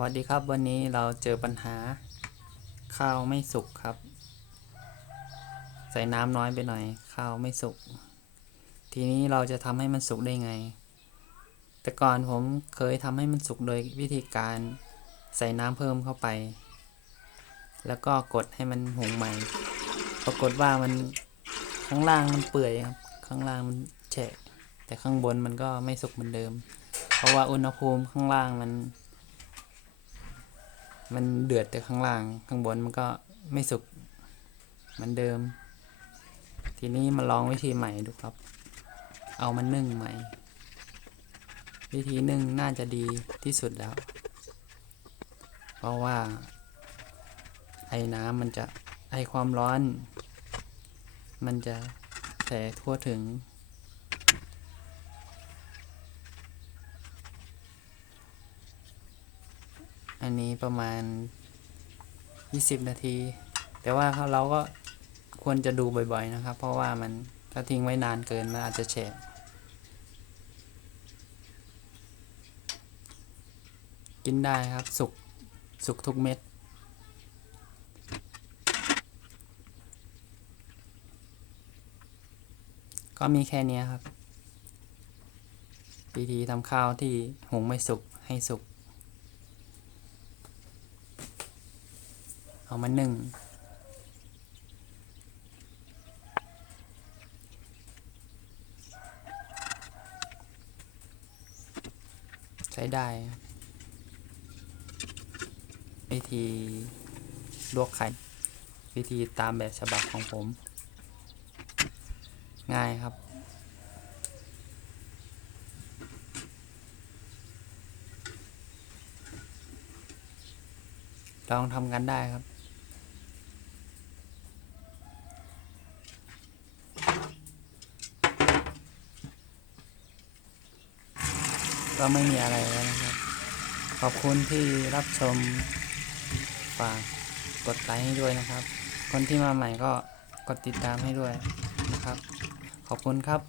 วัสดีครับวันนี้เราเจอปัญหา ข้าวไม่สุกครับ ใส่น้ำน้อยไปหน่อยข้าวไม่สุก ทีนี้เราจะทำให้มันสุกได้ไง แต่ก่อนผมเคยทำให้มันสุกโดยวิธีการใส่น้ำเพิ่มเข้าไป แล้วก็กดให้มันหุงใหม่ ปรากฏว่ามันข้างล่างมันเปื่อยครับ ข้างล่างมันแฉะแต่ข้างบนมันก็ไม่สุกเหมือนเดิม เพราะว่าอุณหภูมิข้างล่างมัน มันเดือดแต่ข้างล่าง ข้างบนมันก็ไม่สุกเหมือนเดิม ทีนี้มาลองวิธีใหม่ดูครับ เอามันนึ่งใหม่ วิธีนึ่งน่าจะดีที่สุดแล้ว เพราะว่า ไอ้น้ำมันจะไอความร้อน มันจะแผ่ทั่วถึง อันนี้ประมาณ 20 นาที แต่ว่าเราก็ควรจะดูบ่อยๆนะครับ เพราะว่ามันถ้าทิ้งไว้นานเกินมันอาจจะแฉะกินได้ครับ สุกสุกทุกเม็ด ก็มีแค่นี้ครับวิธีทำข้าวที่หุงไม่สุกให้สุก เอามานึ่งใช้ได้วิธีลวกไข่ วิธีตามแบบฉบับของผม ง่ายครับลองทำกันได้ครับ ก็ไม่มีอะไรแล้วนะครับ ขอบคุณที่รับชม ฝากกดไลค์ให้ด้วยนะครับ คนที่มาใหม่ก็กดติดตามให้ด้วยนะครับ ขอบคุณครับ